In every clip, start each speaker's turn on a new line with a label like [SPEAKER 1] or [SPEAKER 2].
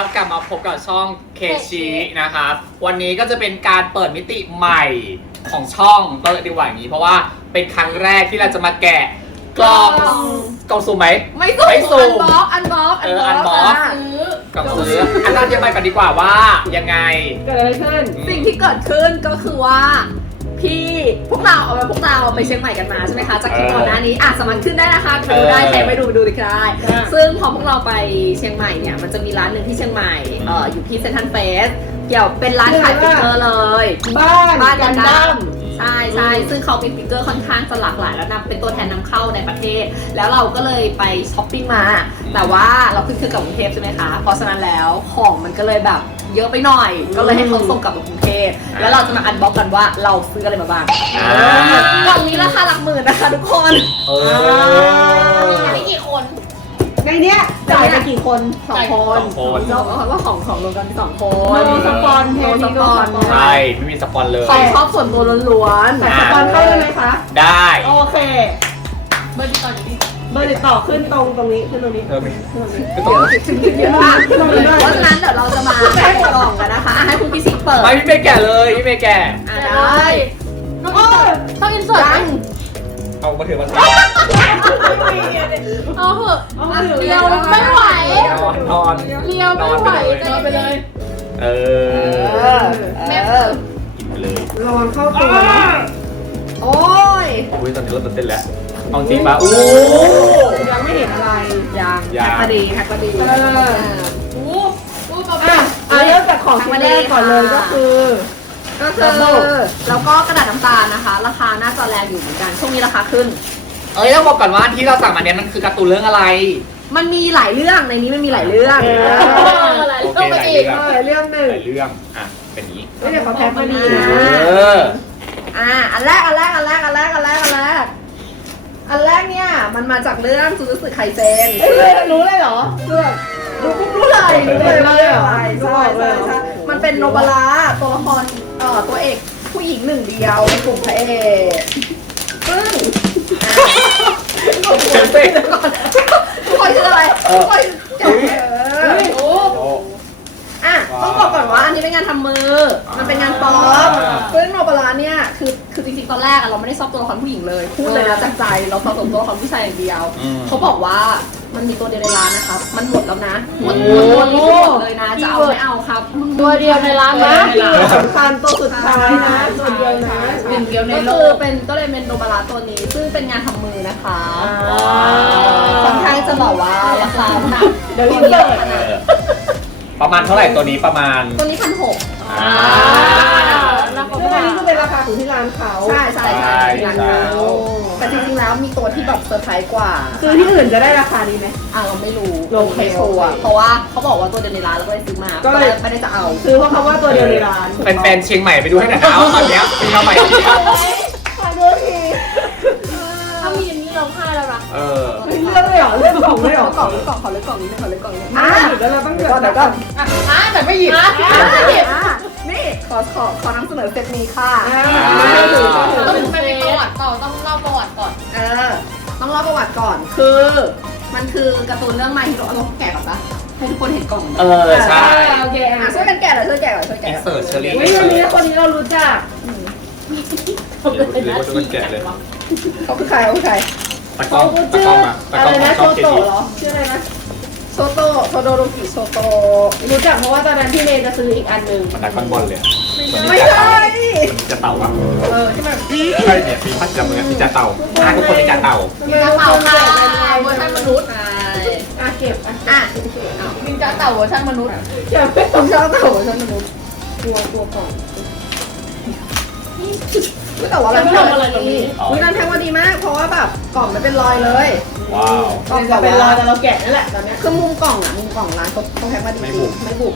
[SPEAKER 1] กลับมาพบกับช่องเคชินะครับวันนี้ก็จะเป็นการเปิดมิติใหม่ของช่องเปิดดีกว่าอย่างนี้เพราะว่าเป็นครั้งแรกที่เราจะมาแกะกล่องสุ่มไหม
[SPEAKER 2] ไม่สุ่มอันบล็อก
[SPEAKER 1] ซื้อกล่องซื้ออันนั้นจะไปกันดีกว่าว่ายังไง
[SPEAKER 3] เกิดอะไรขึ้น
[SPEAKER 2] สิ่งที่เกิดขึ้นก็คือว่าพวกเราไปเชียงใหม่กันมาใช่ไหมคะจากคลิปก่อนหน้านี้สามารถขึ้นได้นะคะไปดูได้ใครไปดูได้ ซึ่งพอพวกเราไปเชียงใหม่เนี่ยมันจะมีร้านหนึ่งที่เชียงใหม่อยู่ที่เซ็นทรัลเฟสเกี่ยวเป็นร้านขายฟิกเกอร์เลย
[SPEAKER 3] บ้านกันดั้ม
[SPEAKER 2] ใช่ซึ่งเขามีฟิกเกอร์ค่อนข้างจะหลากหลายแล้วนะเป็นตัวแทนนำเข้าในประเทศ แล้วเราก็เลยไปช้อปปิ้งมาแต่ว่าเราขึ้นเครื่องกับกรุงเทพใช่ไหมคะเพราะฉะนั้นแล้วของมันก็เลยแบบเยอะไปหน่อยก็เลยให้เขาส่งกลับมากรุงเทพแล้วเราจะมาอันบ็อกกันว่าเราซื้ออะไรมาบ้างกล่องนี้ราคาหลักหมื่นนะคะทุกคนมีกี่คน
[SPEAKER 3] ในเนี้ยจ่ายไปกี่คน2 คน
[SPEAKER 2] เราว่าของรวมกัน2 คน
[SPEAKER 3] โนสปอนเทปนี้โนสปอน
[SPEAKER 1] ใช่ไม่มีสปอนเลย
[SPEAKER 2] ของชอบส่วนตัวล้วนๆ
[SPEAKER 3] แต่สปอนเข้าได้ไหมคะ
[SPEAKER 1] ได้
[SPEAKER 3] โอเคเบอร์ติดต่อขึ้นตรงนี้ขึ้นตรงนี้
[SPEAKER 1] ก็ต้อง
[SPEAKER 2] เพราะฉะนั้นเดี๋ยวเราจะมาแกะกล่องกันนะคะให้คุณพี่ซิกเปิด
[SPEAKER 1] ไม่พี่เมย์แกะเลยพี่เมย์แกะ
[SPEAKER 2] ได้ต้องอินเสิร์ตยัง
[SPEAKER 1] เอามาถือมา
[SPEAKER 2] เอาเหอะเรียวไม่ไหวน
[SPEAKER 1] อน
[SPEAKER 2] เรียวไม่ไหวไปเลย
[SPEAKER 1] แม่กินไปเลย
[SPEAKER 3] ระวังเข้าตัว
[SPEAKER 2] โอ้ย
[SPEAKER 1] อุ้ยตอนนี้เริ่มตื่นเต้นแล้วเอาจริงปะโอ้
[SPEAKER 3] ยังไม่เห็นอะไร
[SPEAKER 2] ยังแพ็คก็ดี
[SPEAKER 3] เริ่มจากของชิ้นแรกก่อนเลยก็คือ
[SPEAKER 2] แล้วก็กระดาษน้ำตาลนะคะ ราคาน่าจะแรงอยู่เหมือนกันช่วงนี้ราคาขึ้น
[SPEAKER 1] ต้องบอกก่อนว่าที่เราสั่งมาเนี่ยมันคือการ์ตูนเรื่องอะไร
[SPEAKER 2] มันมีหลายเรื่องในนี้มันมีหลายเรื่อง
[SPEAKER 1] โอเคหลายเรื่อง
[SPEAKER 3] เรื่องหนึ่ง
[SPEAKER 1] หลายเรื่องเป็นนี้
[SPEAKER 3] ไม่เดี๋ยวเขาแพ็คมาดี
[SPEAKER 2] อันแรกเนี่ยมันมาจากเรื่องจูจูสึไคเซน
[SPEAKER 3] รู้เลยเหรอ
[SPEAKER 2] รู้ปุ๊บรู้เลยใช่มันเป็นโนบาระตัวละครตัวเอกผู้หญิงหนึ่งเดียวในกลุ่มพระเอกซึ่งทุกคนคืออะไรทุกคนต้องบอกก่อนว่าอันนี้เป็นงานทำมือมันเป็นงานป๊อปซึ่งโนบาระเนี่ยคือจริงๆตอนแรกเราไม่ได้ชอบตัวละครผู้หญิงเลยพูดเลยนะจากใจเราชอบตัวละครผู้ชายอย่างเดียวเขาบอกว่ามันมีตัวเดียวในร้านนะครับมันหมดแล้วนะหมดเลยนะจะเอาไม่เอาครับตัวเดียวในร้านนะ
[SPEAKER 3] สำคัญตัวสุดท้ายนะตัวเดียวนะ
[SPEAKER 2] ก็คือก็เลยเป็นโนบาระตัวนี้ซึ่งเป็นงานทำมือนะคะค่อนข้างจะบอกว่าราคา
[SPEAKER 3] เดี๋ยว
[SPEAKER 2] เยอะ
[SPEAKER 1] ประมาณเท่าไหร่ตัวนี้ประมาณ
[SPEAKER 2] ตัวนี้1,600
[SPEAKER 3] ซึ่งอันนี้ก็เป็นราคาของที่ร้านเขา
[SPEAKER 2] ใช่ที่ร้านเขาแต่จริงๆแล้วมีตัวที่แบบเซอร์ไพรส์กว่า
[SPEAKER 3] คือที่อื่นจะได้ราคานี้ไหม
[SPEAKER 2] เราไม่รู้ไม่ชัวร์เพราะว่าเขาบอกว่าตัวเดียวในร้านแล้วก็ได้ซื้อมาก็เลยไม่ได้จะเอา
[SPEAKER 3] ซื้อเพราะเขาว่าตัวเดียวในร้าน
[SPEAKER 1] แฟนๆเชียงใหม่ไปดูให้หน่อยนะตอนนี้มีมาใหม่ที่
[SPEAKER 2] ถ้ามีอย่างนี้เราให้แล้วนะ
[SPEAKER 3] เลือกเลยเหรอเลือกกล่องเลยเหรอก
[SPEAKER 2] ล่องขอเลือกกล่องนี้ขอเลือกกล่องนี้
[SPEAKER 3] แล้วเราต้องเลือก
[SPEAKER 2] เดี๋ยวก่อนแต่ไม่หยิบนี่ขอนำเสนอเซตนี้ค่ะ
[SPEAKER 4] ต้องเป็นประวัติต่อต้องเล่าประวัติก่อน
[SPEAKER 2] ต้องเล่าประวัติก่อนคือมันคือการ์ตูนเรื่อง My Hero เราแกะก่อนปะให้ทุกคนเห็นกล่อง
[SPEAKER 1] ใช่
[SPEAKER 3] โอเค
[SPEAKER 2] ช่วยกันแกะหน่อยช่วยแกะ
[SPEAKER 1] เสิร์ชเชอรี่
[SPEAKER 3] คนนี้เรารู้จัก
[SPEAKER 1] หรือว่าจะเป็นแกะเลย
[SPEAKER 2] เขาคือใคร
[SPEAKER 1] ตะก้องมาตะก้องมาช่องเคดี
[SPEAKER 3] เหรอชื่ออะไรนะ
[SPEAKER 2] โชโตโรกิโชโต
[SPEAKER 3] รู้จักเพราะว่าตอนนั้นพี่เมย์จะซื้ออีกอันนึง
[SPEAKER 1] มันตะก้อนบอลเลย
[SPEAKER 2] ไม่ใช่
[SPEAKER 1] จะเต่า
[SPEAKER 2] ที่มัน
[SPEAKER 1] ใช่เนี่ยมีพัดจับมือมีจ่าเต่าทุกคนมีจ่าเต่า
[SPEAKER 4] ค่ะเวอร์ชันมนุษย์
[SPEAKER 3] เก็บ
[SPEAKER 4] มินจ่าเต่าเวอร์ชันมนุษย์
[SPEAKER 2] เก็บเป็นจ่าเต่าเวอร์ชันมนุษย์
[SPEAKER 3] ตัวก่อน
[SPEAKER 2] แต่ว่าเราไม่ทำอะไรดีร้านแพงว่าดีมากเพราะว่าแบบกล่องมันเป็นรอยเลย
[SPEAKER 1] ว้าว
[SPEAKER 3] กล่องเป็นรอยแต่เราแกะนั่นแหละตอนนี้
[SPEAKER 2] คือมุมกล่องร้านเขาแพงว่าดีไม่บุก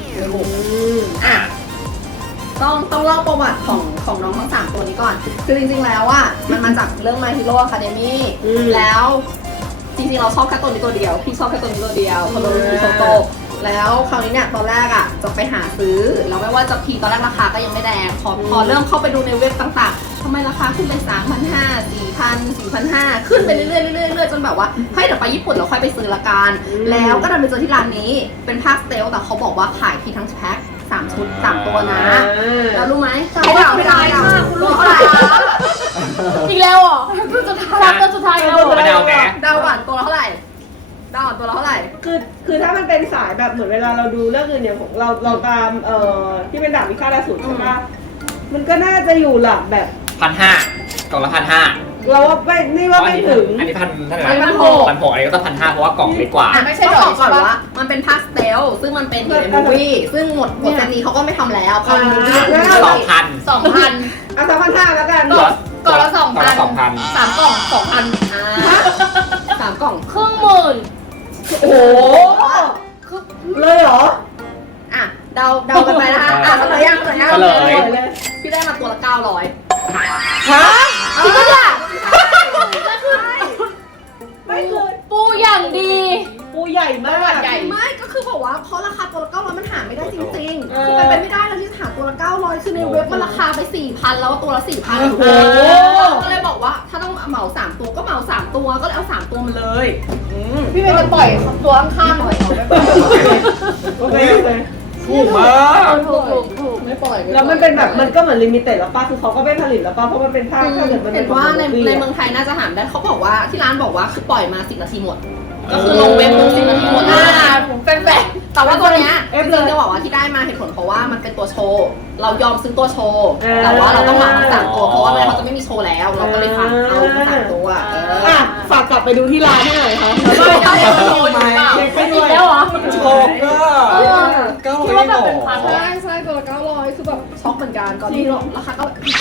[SPEAKER 2] ต้องเล่าประวัติของน้องทั้ง3ตัวนี้ก่อนคือจริงๆแล้วมันมาจากเรื่อง My Hero Academy แล้วจริงๆเราชอบแค่ตัวนี้ตัวเดียวพี่ชอบแค่ตัวนี้ตัวเดียวพอโดนมีโซโตแล้วคราวนี้เนี่ยตอนแรกจะไปหาซื้อแล้วไม่ว่าจะพีตอนแรกราคาก็ยังไม่แรงพอเริ่มเข้าไปดูในเว็บต่างๆทำไมราคาขึ้นไป3,500 4,000 4,500ขึ้นไปเรื่อยๆเรื่อยๆจนแบบว่าให้เดี๋ยวไปญี่ปุ่นเราค่อยไปซื้อละกันแล้วก็ดันไปเจอที่ร้านนี้เป็นภาคสเตลแต่เขาบอกว่าขายทีทั้งแพ็ค3 ชุด 3 ตัวนะแล้วรู้ไหมเขาบอกไม่ได้ค่ะคุณรู้เท่าไหร่
[SPEAKER 4] อีกแล้วเหรอตัวสุดท้ายตัวสุดท้ายแล้ว
[SPEAKER 1] มาเดาแก
[SPEAKER 2] เดาก่อนตัวละเท่าไหร่เดาก่อนตัวละเท่าไหร่
[SPEAKER 3] คือถ้ามันเป็นสายแบบเหมือนเวลาเราดูเรื่องอื่นเนี่ยเราตามที่เป็นดาบพิฆาตอสูรใช่ปะมันก็น่าจะอยู่หลักแบบ
[SPEAKER 1] 1,500 กล่องละ 1,500
[SPEAKER 3] เราว่าไม่นี่ว่าไม่ถึง
[SPEAKER 1] อันนี้พันเท่าไหร่
[SPEAKER 2] 1,600
[SPEAKER 1] 1,600อันนี้ก็ต้อง1,500เพราะว่ากล่องเล็กกว่า
[SPEAKER 2] อ่ะไม่ใช่ดอกก่อนว่ามันเป็นภาคสเตลซึ่งมันเป็นอยู่ในมูวี่ซึ่งหมดเจนนี้เขาก็ไม่ทำแล้วเขามูวี่
[SPEAKER 1] 2,000
[SPEAKER 4] 2,000
[SPEAKER 3] เอา2,500แล้วกัน
[SPEAKER 4] กล่องละ
[SPEAKER 1] กล่องละ
[SPEAKER 4] 2,000
[SPEAKER 1] 2,000
[SPEAKER 4] 3 กล่อง 2,000
[SPEAKER 2] 3 กล่อง
[SPEAKER 4] ครึ่งหมื่น
[SPEAKER 3] โอ้โหเลยเหรอ
[SPEAKER 2] อ่ะเดากันไปนะคะอ่ะเฉลยยัง พี่ได้มาตัวละ 900
[SPEAKER 3] ฮะ
[SPEAKER 2] จริงปะเนี่ย
[SPEAKER 3] ไม่คือ
[SPEAKER 4] ปูอย่างดี
[SPEAKER 3] ปูใหญ่มาก
[SPEAKER 4] ใหญ่
[SPEAKER 2] ไม่ก็คือบอกว่าเพราะราคาตัวละ 900 มันหาไม่ได้จริงๆคือเป็นไปไม่ได้แล้วที่จะหาตัวละ 900 คือในเว็บมันราคาไป 4,000 แล้วตัวละ 4,000
[SPEAKER 3] โอ้โห
[SPEAKER 2] ก็เลยบอกว่าถ้าต้องเหมา3 ตัวก็เหมา3 ตัวก็เลยเอา3 ตัวมาเลย
[SPEAKER 4] ๆพี่เมย์จะปล่อยตัวข้างๆหน่อย
[SPEAKER 3] โอเค
[SPEAKER 1] ถูกมาก
[SPEAKER 4] ถูกไม่ปล่อย
[SPEAKER 3] แล้วมันเป็นแบบมันก็เหมือนลิมิเต็ดแล้วป้าคือเขาก็ไม่ผลิตแล้วป้าเพราะมันเป็นภาคถ้าเกิดมัน
[SPEAKER 2] เห็นว่าในเมืองไทยน่าจะหาได้เขาบอกว่าที่ร้านบอกว่าคือปล่อยมา10 นาทีหมด ก็คือลงเว็บปุ๊บ10 นาทีหมด
[SPEAKER 4] เป็นแบบ
[SPEAKER 2] แต่ว่าตัวเนี้ยจริงๆจะบอกว่าที่ได้มาเหตุผลเพราะว่ามันเป็นตัวโชว์เรายอมซื้อตัวโชว์แต่ว่าเราต้องเหมาทั้ง3 ตัวเพราะว่าไม่งั้นเขาจะไม่มีโชว์แล้วเราก็เลยฟังเอาทั้ง3 ตัว
[SPEAKER 3] อ่ะฝากกลับไปดูที่ร้านให้หน่อยค่ะ
[SPEAKER 4] ไม่กินแล้วเหรอ
[SPEAKER 1] โชคก็900
[SPEAKER 4] คิดว่าแบบเป็นพัน
[SPEAKER 2] ใช่ตัวละ 900คือแบบช็อกเหมือนกันก่อนที่ราคาก็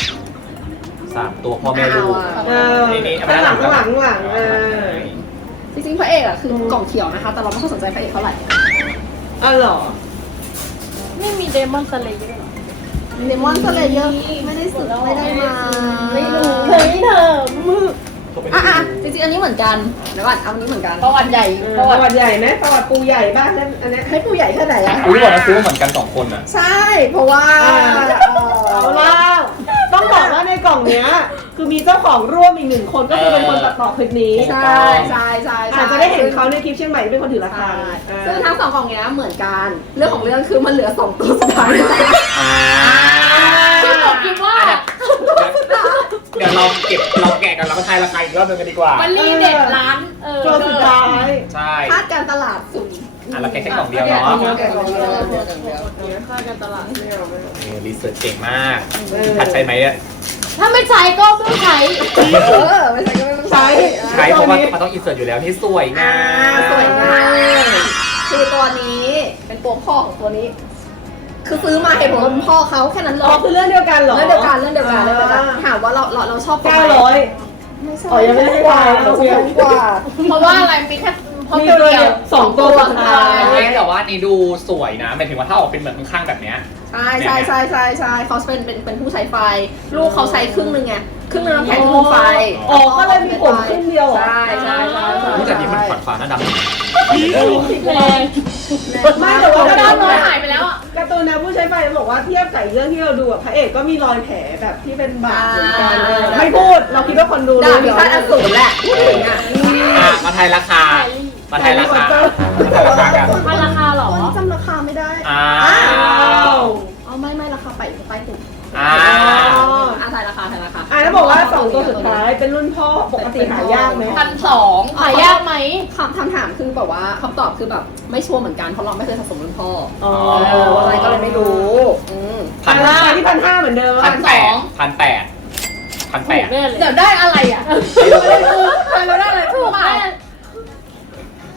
[SPEAKER 1] 3 ตัวพ่อแม่ลูก นี่เอาไป
[SPEAKER 3] ข้างห
[SPEAKER 1] ด้า
[SPEAKER 3] ลั
[SPEAKER 1] น
[SPEAKER 3] ง
[SPEAKER 1] หลัง
[SPEAKER 3] ข้างหลัง
[SPEAKER 2] จริงๆพระเอกอะคือกล่องเขียวนะคะแต่เราไม่ค่อยสนใจพระเอกเท่าไหร่
[SPEAKER 3] อ๋อเหรอ
[SPEAKER 4] ไม่มีเดมอนสเลย์ด้วยหรอ
[SPEAKER 2] เดมอนสเลเยอร์ไม่ได้สึกไม่ได้มา
[SPEAKER 4] ไม่รู้
[SPEAKER 3] เฮ้ยเธอมือ
[SPEAKER 2] อ่ะจริงๆอันนี้เหมือนกันเดี๋ยวก่อนเอาอันนี้เหมือนกัน
[SPEAKER 4] ประวัติใหญ่
[SPEAKER 3] ประวัติใหญ่ไหมประวัติปูใหญ่บ้างนั่นอันนี้
[SPEAKER 2] ให้ผู้ใหญ่แค่ไหนอะ
[SPEAKER 1] อุ้ยวันนั้นซื้อเหมือนกัน2 คนอ่ะ
[SPEAKER 2] ใช่ เพราะว่า
[SPEAKER 3] เอาล่ะต้องบอกว่าในกล่องเนี้ยคือมีเจ้าของร่วมอีก1 คนก็คือเป็นคนตัดต่อคลิปนี้
[SPEAKER 2] ใช่
[SPEAKER 3] อาจจะได้เห็นเขาในคลิปเชียงใหม่เป็นคนถือราคา
[SPEAKER 2] ซึ่งทั้ง2 กล่องเนี้ยเหมือนกันเรื่องของเรื่องคือมันเหลือ2 ตัวสุดท้าย
[SPEAKER 4] ที่ผมคิดว่า
[SPEAKER 1] เดี๋ยวเราแกะกันแล้วมาทายราคาอีกรอบนึงกันดีกว่า
[SPEAKER 4] วันนี้เด็ดร้าน
[SPEAKER 3] ตัวสุดท้าย
[SPEAKER 1] ใช่
[SPEAKER 2] คาดการตลาดสูง
[SPEAKER 1] เราแกะแค่กล่องเดียวเนาะ
[SPEAKER 3] ค่าการตลาดไม่เอา
[SPEAKER 1] รีเสิร์ชเก่งมากผัดใช่ไหมเนี่ย
[SPEAKER 4] ถ้าไม่ใช้ก็ไม่ใช้
[SPEAKER 2] ไม่ใช่ก็ไม่ต้อง
[SPEAKER 3] ใช้
[SPEAKER 1] ใช่เพราะว่ามันต้องอินเสิร์ตอยู่แล้วที่สวยงาม
[SPEAKER 2] สวยงามคือตัวนี้เป็นตัวพ่อของตัวนี้ คือซื้อมาเหตุผลว่าเป็นพ่อเขาแค่นั้นเล
[SPEAKER 3] อ๋อย คือเรื่องเดียวกันเหรอ
[SPEAKER 2] เรื่องเดียวกันถามว่าเราชอบตัวไหน
[SPEAKER 3] 900
[SPEAKER 2] ไม่ใช่
[SPEAKER 3] อ๋อยังไม่ได้กว่า
[SPEAKER 2] กว่า
[SPEAKER 4] เพราะว่าอะไรมีแค่เพราะ
[SPEAKER 3] มี
[SPEAKER 4] ตัว
[SPEAKER 3] ตัว
[SPEAKER 4] เดี
[SPEAKER 3] เดี
[SPEAKER 4] ย
[SPEAKER 3] ยว ว2 ตัวสุดท้าย
[SPEAKER 1] แต่ว่านี่ดูสวยนะหมายถึงว่าถ้าออกเป็นเหมือนข้างๆแบบเนี้ย
[SPEAKER 2] ใช่เขาเป็นผู้ใช้ไฟ ลูกเขาใช้ครึ่งนึงไงครึ่งนึงน้ำแข็งครึ่งไฟ
[SPEAKER 3] อ๋อก็เลยมีผมครึ่งเดียวเหรอ
[SPEAKER 2] ใช่
[SPEAKER 1] รู้จักนี้มันฝันฟ้าหน้าดำ
[SPEAKER 4] แรง
[SPEAKER 3] ไม่แต่ว่า
[SPEAKER 4] ก็ด้านน้อยหายไปแล้วอ่ะ
[SPEAKER 3] การ์ตูนนะผู้ใช้ไฟบอกว่าเทียบกับเรื่องที่เราดูอะพระเอกก็มีรอยแผลแบบที่เป็นบาดเหมือนกันไม่พูดเราคิดว่าคนดู
[SPEAKER 2] ดาบพิฆาตอสูรแหละพูดถึงอ่ะ
[SPEAKER 1] มาทายราคากัน
[SPEAKER 4] พันราคาเหรอ
[SPEAKER 2] ตัวนี้จำราคาไม่ได้
[SPEAKER 1] อ้าว
[SPEAKER 2] เอาไม่ราคาไปอยู่ใต้ตุ่ม
[SPEAKER 1] อ้าว
[SPEAKER 2] ถ่ายราคา
[SPEAKER 3] แล้วบอกว่า2 ตัวสุดท้ายเป็นรุ่นพ่อปกติหายากไหม
[SPEAKER 4] 1,200ขายยากไหม
[SPEAKER 2] คำถามคือแบบว่าคำตอบคือแบบไม่ชัวร์เหมือนกันเพราะเราไม่เคยสะสมรุ่นพ่อ
[SPEAKER 3] อ๋อ
[SPEAKER 2] ว่าอะไรก็เลยไม่รู้
[SPEAKER 3] 1,500ที่1,500เหมือนเดิม
[SPEAKER 1] 1,800
[SPEAKER 4] เดี๋ยวได้อะไรอ่ะ
[SPEAKER 2] เราได้อะไร
[SPEAKER 4] ถูกไหม
[SPEAKER 3] ใช่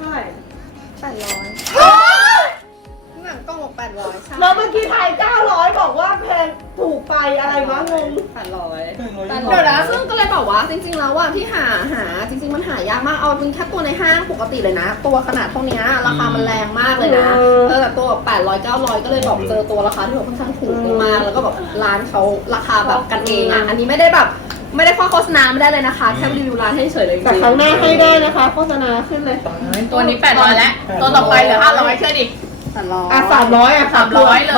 [SPEAKER 2] 800หนังกล้องบอก800ใช่
[SPEAKER 3] แล้วเมื่อกี้ไทย900บอกว่าแพงถูกไปอะไรวะงง
[SPEAKER 2] 800เดี๋ยวนะซึ่งก็เลยบอกว่าจริงๆแล้วว่าที่หาจริงๆมันหายากมากเอาเป็นแค่ตัวในห้างปกติเลยนะ ตัวขนาดเท่านี้ราคามันแรงมากเลยนะแต่ตัวแบบ800 900ก็เลยบอกเจอตัวราคาที่แบบค่อนข้างถูกมากแล้วก็แบบร้านเขาราคาแบบกันเองอ่ะอันนี้ไม่ได้แบบไม่ได้โฆษณาไม่ได้เลยนะคะแค่รีวิวร้านให้เฉยเลย
[SPEAKER 3] แต่ครั้งหน้าให้ได้นะคะโฆษณาขึ้นเลย
[SPEAKER 4] ตัวนี้800แล้วตัวต่อไปเหลือ500เชื่อดิ
[SPEAKER 2] 800
[SPEAKER 3] 300
[SPEAKER 4] 300เลย
[SPEAKER 1] คือ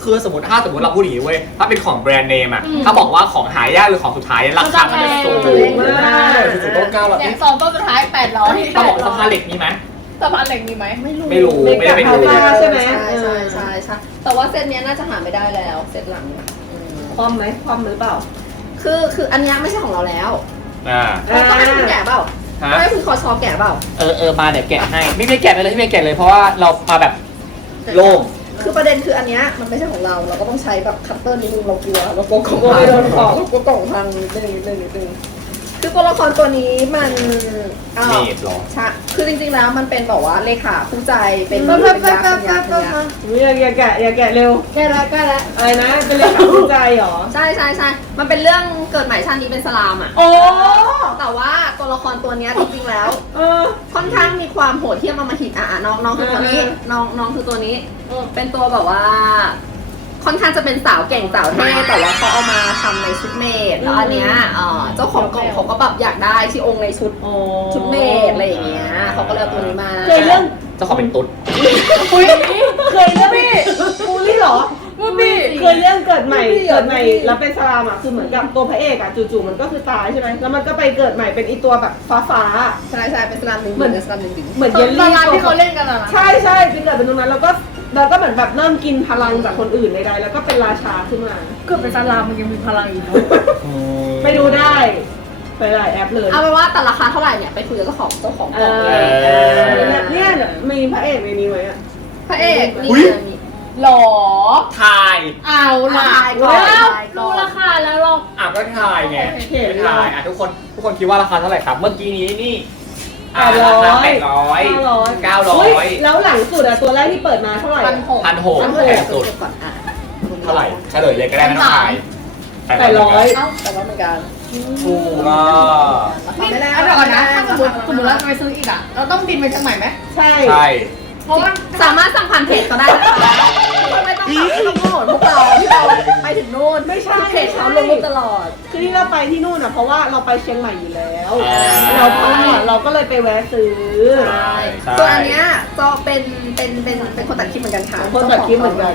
[SPEAKER 1] คือสมมติเราพูดอย่างนี้เว้ยถ้าเป็นของแบรนด์เนมอ่ะถ้าบอกว่าของหายากหรือของสุดท้ายราคามันจะสูง
[SPEAKER 3] มาก
[SPEAKER 1] สูงต้น9หรอ
[SPEAKER 4] อย่างสองต้นสุดท้าย800
[SPEAKER 1] ถ้าบอกสะพานเหล็กมีไหม
[SPEAKER 4] สะพานเหล็กมีไหม
[SPEAKER 2] ไม่รู้
[SPEAKER 1] ไม่รู้ ไม่ได้ไปดู
[SPEAKER 3] ใช่ไหม
[SPEAKER 2] ใช่แต่ว่าเซตเนี้ยน่าจะหาไม่ได้แล้วเซตหลังเนี่ย
[SPEAKER 3] คว่ำไหมคว่ำหรือเปล่า
[SPEAKER 2] คืออันเนี้ยไม่ใช่ของเราแล้ว
[SPEAKER 1] อ่า
[SPEAKER 2] ต้องให้คุณแกะเปล่า
[SPEAKER 1] ฮะ
[SPEAKER 2] ต้องให้คุณคอชอแกะเปล่า
[SPEAKER 1] มาเดี๋ยวแกะให้ไม่แกะไปเลยไม่แกะเลยเพราะว่าเรามาแบบโล่ง
[SPEAKER 2] คือประเด็นคืออันเนี้ยมันไม่ใช่ของเราก็ต้องใช้แบบคัตเตอร์นิดนึงเรากลัวเรากลัวของ
[SPEAKER 3] กลัวไม่โดนของ
[SPEAKER 2] เรากลัวกล่องพังนิดนึงคือตัวละครตัวนี้มันอ้าว
[SPEAKER 1] เมดหรอ
[SPEAKER 2] ใช่คือจริงๆแล้วมันเป็นแบบว่าเลขาคู่ใจเป็น
[SPEAKER 3] แป๊บ
[SPEAKER 2] เป็นยักษ์เป็นยักษ์เป็นยักษ์
[SPEAKER 3] อย่าแกะเร็ว
[SPEAKER 4] ใกล้แล้ว
[SPEAKER 3] อะไรนะเป็นเรื่องของหัวใจเหรอ
[SPEAKER 2] ใช่มันเป็นเรื่องเกิดใหม่ชาตินี้เป็นสลามอ่ะ
[SPEAKER 3] โอ้
[SPEAKER 2] แต่ว่าตัวละครตัวเนี้ยจริงๆแล้ว
[SPEAKER 3] เออ
[SPEAKER 2] ค่อนข้างมีความโหดเหี้ยมอำมหิตน้องคือตัวนี้น้องคือตัวนี้ เป็นตัวแบบว่า ค่อนข้างจะเป็นสาวเก่งสาวเท่แต่ว่าเขาเอามาทำในชุดเมดแล้วอันเนี้ยเจ้าของกล่องเขาก็แบบอยากได้ที่องค์ในชุดเมดอะไรอย่างเงี้ยเขาก็เลยเอาตัวนี้มา
[SPEAKER 3] เคยเรื่อง
[SPEAKER 1] เจ้าของเป็นตุ๊ด
[SPEAKER 3] เคยเรื่องบูลลี่เหรอ เคยเรื่องเกิดใหม่แล้วเป็นสลามอ่ะคือเหมือนกับตัวพระเอกอ่ะจู่ๆมันก็คือตายใช่ไหมแล้วมันก็ไปเกิดใหม่เป็นอีตัวแบบฟ้า
[SPEAKER 2] ใช่เป็นสลามดึง
[SPEAKER 3] เหมือน
[SPEAKER 2] สลามดึง
[SPEAKER 3] ๆเหมือนเยล
[SPEAKER 4] ตอน
[SPEAKER 3] ลี่
[SPEAKER 4] ร้านที่เขาเล่นกันอะนะ
[SPEAKER 3] ใช่ไปเกิดเป็นตรงนั้นแล้วก็เหมือนแบบเริ่มกินพลังจากคนอื่นใดๆแล้วก็เป็นราชาขึ้นมา
[SPEAKER 4] เกือบเป็นซาลามมันยังมีพลังอีกเนาะ
[SPEAKER 3] ไปดูได้ไปหลายแอปเลย
[SPEAKER 2] เอาเป็นว่าแต่ราคาเท่าไหร่เนี่ยไปคุยกับเจ้าของกล่องเลย
[SPEAKER 3] เนี่ยมีพระเอกในนี้ไว้อะ
[SPEAKER 2] พระเอกนี่มี
[SPEAKER 4] หรอ
[SPEAKER 1] ทาย
[SPEAKER 4] เอาล่ะ
[SPEAKER 2] ทายก่อน
[SPEAKER 4] แล้ว
[SPEAKER 2] ทายก่อน
[SPEAKER 4] รู้ราคาแล้วหรอ
[SPEAKER 1] ก็ทายไง
[SPEAKER 3] เห็น
[SPEAKER 1] ทายทุกคนคิดว่าราคาเท่าไหร่ครับ เมื่อกี้นี้นี่
[SPEAKER 3] 800
[SPEAKER 1] ราคา800 900
[SPEAKER 3] แล้วหลังสุดอะตัวแรกที่เปิดมาเท่าไหร่
[SPEAKER 4] 1,600
[SPEAKER 1] 1,600แพงสุด
[SPEAKER 2] ก่อนอ่ะ
[SPEAKER 1] เท่าไหร่เฉลยเลยก็ได้ไม่ต้องทาย
[SPEAKER 3] 800
[SPEAKER 2] แต่ว่าเหมือนกัน
[SPEAKER 1] ถูกอ่ะ
[SPEAKER 4] นี่เอาเดี๋ยวก่อนนะถ้าสมมติเราจะไปซื้ออีกอะเราต้องบินไปเชียงใหม่ไหม
[SPEAKER 3] ใช่
[SPEAKER 1] ใช่
[SPEAKER 4] เพราะว่า
[SPEAKER 2] สามารถสั่งผ่านเพจเขาได้นะคะไม่ต้องโหลดพวกเราที่เราไปถึงนู่นเพจเขาลงรูปตลอด
[SPEAKER 3] คือที่เราไปที่นู่นอะเพราะว่าเราไปเชียงใหม่อยู่แล้วเราก็เลยไปแวะซื้อ
[SPEAKER 2] ใช่ตัวอันเนี้ยจะเป็นคนตัดคลิปเหมือนกันค่ะ
[SPEAKER 3] คนตัดคลิปเหมือนกัน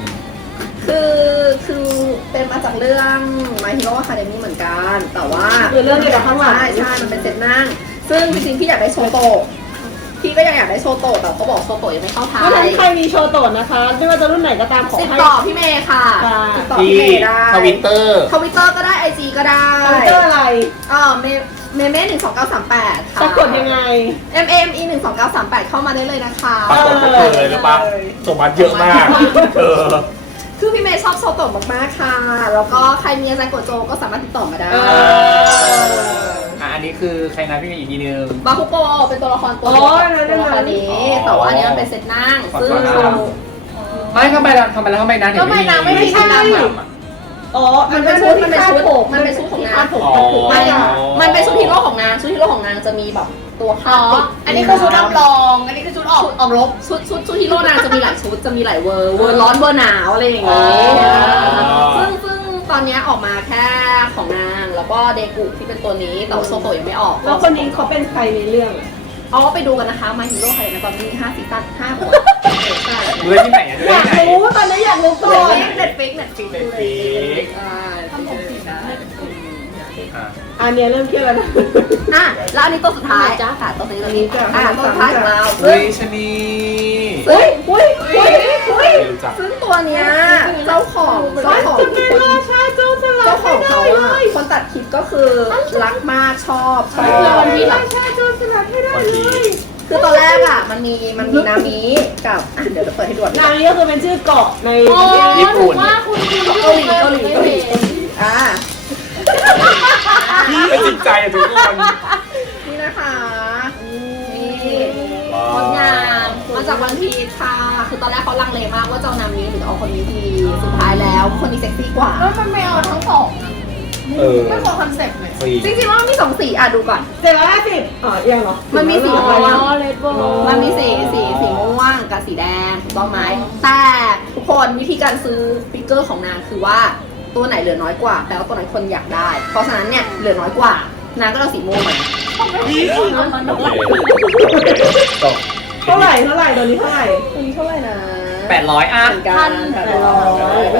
[SPEAKER 2] คือเป็นมาจากเรื่อง My Hero Academy เหมือนกัน แต่ว่า
[SPEAKER 3] คือเรื่องเกี่ยวกับข้างหลัง
[SPEAKER 2] ใช่มันเป็นเซตนั่ง ซึ่งจริงๆพี่อยากได้โชโตะพี่ก็ยังอยากได้โชโตะแต่เขาบอกโชโตะยังไม่เข้าไท
[SPEAKER 3] เพราะฉะนั้น
[SPEAKER 2] ย
[SPEAKER 3] ใครมีโชว์โตดนะคะไม่ว่าจะรุ่นไหนก็ตามขอ
[SPEAKER 2] ติด
[SPEAKER 3] ให้
[SPEAKER 2] ต่อพี่เมย์ค่ะ
[SPEAKER 3] ค่ะ
[SPEAKER 2] ติดต่อ
[SPEAKER 1] ที่
[SPEAKER 2] พี่เมย์ได้
[SPEAKER 1] ทวิตเตอร์
[SPEAKER 2] ทวิตเตอร์ก็ได้ IG ก็ได้
[SPEAKER 3] คอมพิวเตอร์อะไร
[SPEAKER 2] เมย์12938ค่ะ
[SPEAKER 3] สะกดยังไง
[SPEAKER 2] MME 12938เข้ามาได้เลยนะคะ
[SPEAKER 1] ปรากฏก็เจอเลยหรือปะส่งมาเยอะมาก
[SPEAKER 2] คือพี่เมย์ชอบโชโตะมากๆค่ะ แล้วก็ใครมีอาจารย์โกโจก็สามารถติดต่อมาได้
[SPEAKER 1] อันนี้คือใครนะพี่มีอีกทีนึง
[SPEAKER 2] บาคุโกะเป็นตัวละครตัวตัวละครนี้ แต่ว่าอันนี้มันเป็นเซตนั่ง ซึ่ง
[SPEAKER 1] ไม่ทำไมนะถึง
[SPEAKER 4] ทำไมนางไม่มี
[SPEAKER 3] ใช่ อ๋อ
[SPEAKER 2] มันเป็นชุดของนาง
[SPEAKER 3] มันเป็นชุด
[SPEAKER 2] มันเป็นชุดฮีโร่ของนางชุดฮีโร่ของนางจะมีแบบตัว
[SPEAKER 4] อ๋อ อันนี้คือชุดรับรอง อันนี้คือชุดออกรบ
[SPEAKER 2] ชุดฮีโร่นางจะมีหลายชุดจะมีหลายเวอร์ร้อนเวอร์หนาวอะไรอย่างงี้ซึ่งตอนนี้ออกมาแค่ของนางแล้วก็เดกุที่เป็นตัวนี้แต่ว่าโชโตะยังไม่ออก
[SPEAKER 3] แล้วคนนี้เขาเป็นใครในเรื่องอะ
[SPEAKER 2] เอาไปดูกันนะคะมาฮีโร่ไทยนะตอนนี้5ซีซั่น5หัว
[SPEAKER 1] ดูได้ที่ไหนดู
[SPEAKER 3] อ
[SPEAKER 1] ได้
[SPEAKER 3] ยาก
[SPEAKER 1] ที่ไหน
[SPEAKER 3] รู้ตอนนี้อยากรู้ก่อน
[SPEAKER 2] เน็ตฟิกดูเลย
[SPEAKER 4] ทำผมสีได้
[SPEAKER 3] อันเนี้ยเริ่มเครียดแล้วนะ
[SPEAKER 2] แล้วอันนี้ตัวสุดท้ายจ้าค่ะตัวนี้ตัวสุดท้ายของเรา
[SPEAKER 1] เฮ้ยชนี
[SPEAKER 3] อุ้ย
[SPEAKER 1] ไม่รู้จัก
[SPEAKER 2] ซึ่งตัวเนี้ยเจ้าของ
[SPEAKER 3] จะเป็นราชาโจรสลัด
[SPEAKER 2] เจ้าของเขา
[SPEAKER 3] ให้ได้
[SPEAKER 2] อะ
[SPEAKER 3] เลย
[SPEAKER 2] คนตัดคลิปก็คือรักมากชอบ
[SPEAKER 3] วันที่ราชาโจรสลัดให้ได้เลย
[SPEAKER 2] คือตอนแรกอะมันมีนามิกับเดี๋ยวจะเปิดให้ดู
[SPEAKER 3] นางนี้ก็คือเป็นชื่อเกาะใน
[SPEAKER 1] ญี่ปุ่น
[SPEAKER 4] ว่าคุณคือ
[SPEAKER 2] เกาหลีอ่า
[SPEAKER 1] ไม่จริงใจทุกคน
[SPEAKER 2] นี่นะคะนี่งดงามมาจากวันพีชค่ะคือตอนแรกเขาลังเลมากว่าจะเอานามิหรือเอาคนนี้ดีสุดท้ายแล้วคนนี้เซ็กซี่กว่า
[SPEAKER 4] แล้วมันไม่เอาทั้งสองไม่พอคอนเซ็ปต์เลย
[SPEAKER 2] จริงๆว่ามันมี2สีดูก่อน
[SPEAKER 3] 750อ๋อยังเหรอ
[SPEAKER 2] มันมีสี
[SPEAKER 3] อะไร
[SPEAKER 2] ม่วง
[SPEAKER 3] วะ
[SPEAKER 4] เลดโบ
[SPEAKER 2] มันมีสีม่วงกับสีแดงถูกต้องไหมแต่ทุกคนวิธีการซื้อสติ๊กเกอร์ของนางคือว่าตัวไหนเหลือน้อยกว่าแปลว่าตัวนั้นคนอยากได้ เพราะฉะนั้นเนี่ยเหลือน้อยกว่านางก็เอาสีม่วงมา
[SPEAKER 3] เท่าไหร่ตัวนี้เท่าไหร่
[SPEAKER 2] ตัวนี้เท่าไหร่นะ
[SPEAKER 1] 800อ่ะ
[SPEAKER 2] เหมือนกัน800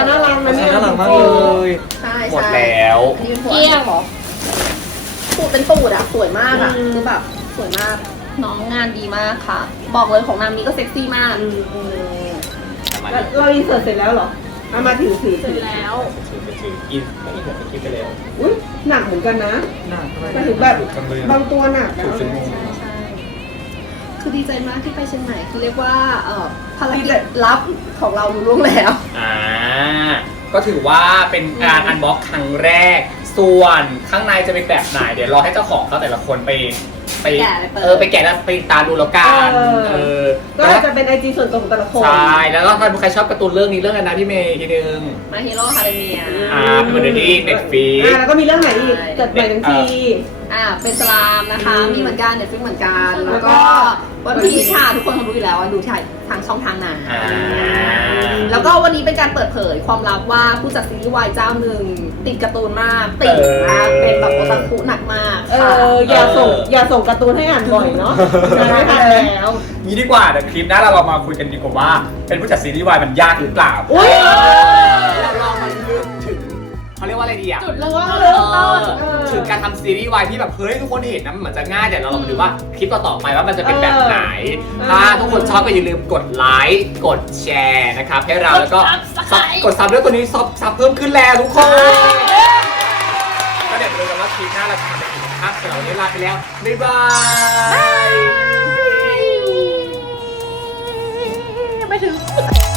[SPEAKER 3] น่ารักนะเนี่ย
[SPEAKER 1] น่ารักมากเลย
[SPEAKER 2] ใช่
[SPEAKER 1] หมดแล้ว
[SPEAKER 2] อันนี้เป็นหัวเหรอตูดเป็นตูดอะสวยมากอะคือแบบสวยมากน้องงานดีมากค่ะ บอกเลยของนามนี้ก็เซ็กซี่มาก
[SPEAKER 3] แล้วเราอินเสิร์ตเสร็จแล้วเหรอเอามาถือ
[SPEAKER 2] เสร็จแล้ว
[SPEAKER 1] ถือกินไม่เห็นกินไปแล้ว
[SPEAKER 3] อุ้ยหนักเหมือนกันนะ
[SPEAKER 1] หนัก
[SPEAKER 3] หมายถึงแบบบางตัวหนักนะ
[SPEAKER 2] ใช่ใช่คือดีใจมากที่ไปเชียงใหม่คือเรียกว่าภารกิจลับของเรารู้ล่วงแล้ว
[SPEAKER 1] ก็ถือว่าเป็นการอันบ็อกครั้งแรก ส่วนข้างในจะเป็นแบบไหนเดี๋ยวรอให้เจ้าของเขาแต่ละคนไป
[SPEAKER 2] แกะเลยเปิด
[SPEAKER 1] ไปแกะแล้วไปตามดูแล้วกัน
[SPEAKER 3] ก็อาจจะเป็นไอจีส่วนตัวของแต่ละคน
[SPEAKER 1] ใช่แล้วก็ถ้าใครชอบการ์ตูนเรื่องนี้เรื่องอะไรนะพี่เมย์อีกทีนึง
[SPEAKER 2] มาฮีโร่คาเดเมีย
[SPEAKER 1] เป็นวันนี้เน็ตฟรี
[SPEAKER 3] แล้วก็มีเรื่องไหนอีกเกิดใหม่ทั้งที
[SPEAKER 2] เป็นสลามนะคะ มีเหมือนกันเน็ตฟลิกเหมือนกัน แล้วก็
[SPEAKER 3] แล้วก็
[SPEAKER 2] วันพีชาทุกคนคงรู้อยู่แล้วว่าดูทางช่องทางไหน
[SPEAKER 1] อ่า
[SPEAKER 2] แล้วก็วันนี้เป็นการเปิดเผยความลับว่าผู้จัดซีรีส์วายเจ้าหนึ่งติดการ์ตูนมากติดมากเป็นแบบโอตาคุหนักมากค่ะ
[SPEAKER 3] อย่าส่งการ์ตูนให้อ่านบ่อยเนาะไม่ทันแล้ว
[SPEAKER 1] งี้ดีกว่าเดี๋ยวคลิปหน้าเรามาคุยกันดีกว่าว่าเป็นผู้จัดซีรีส์วายมันยากหรือเปล่า
[SPEAKER 3] อุ๊ย
[SPEAKER 1] เราลองมาลึกถึงเขาเรียกว่าอะไรดีอ่ะ
[SPEAKER 2] จุดเริ่ม
[SPEAKER 3] เริ่มต้
[SPEAKER 2] ต้
[SPEAKER 3] น
[SPEAKER 2] น
[SPEAKER 1] ถึงการทำซีรีส์วายที่แบบเฮ้ยทุกคนเห็นนะมันเหมือนจะง่ายแต่เราลองมาดูว่าคลิปต่อๆไปว่ามันจะเป็นแบบไหน ถ้าทุกคนชอบก็อย่าลืมกดไลค์กดแชร์นะครับให้เราแล้วก็กดซับด้วยตัวนี้ซับเพิ่มขึ้นแล้วทุกคนก็เดี๋ยวมาดูกันว่าคลิปหน้าเราจะทำอะไรอีกนะครับสำหรับวันนี้ลาไปแล้วบ๊ายบาย
[SPEAKER 2] ไม่ถึง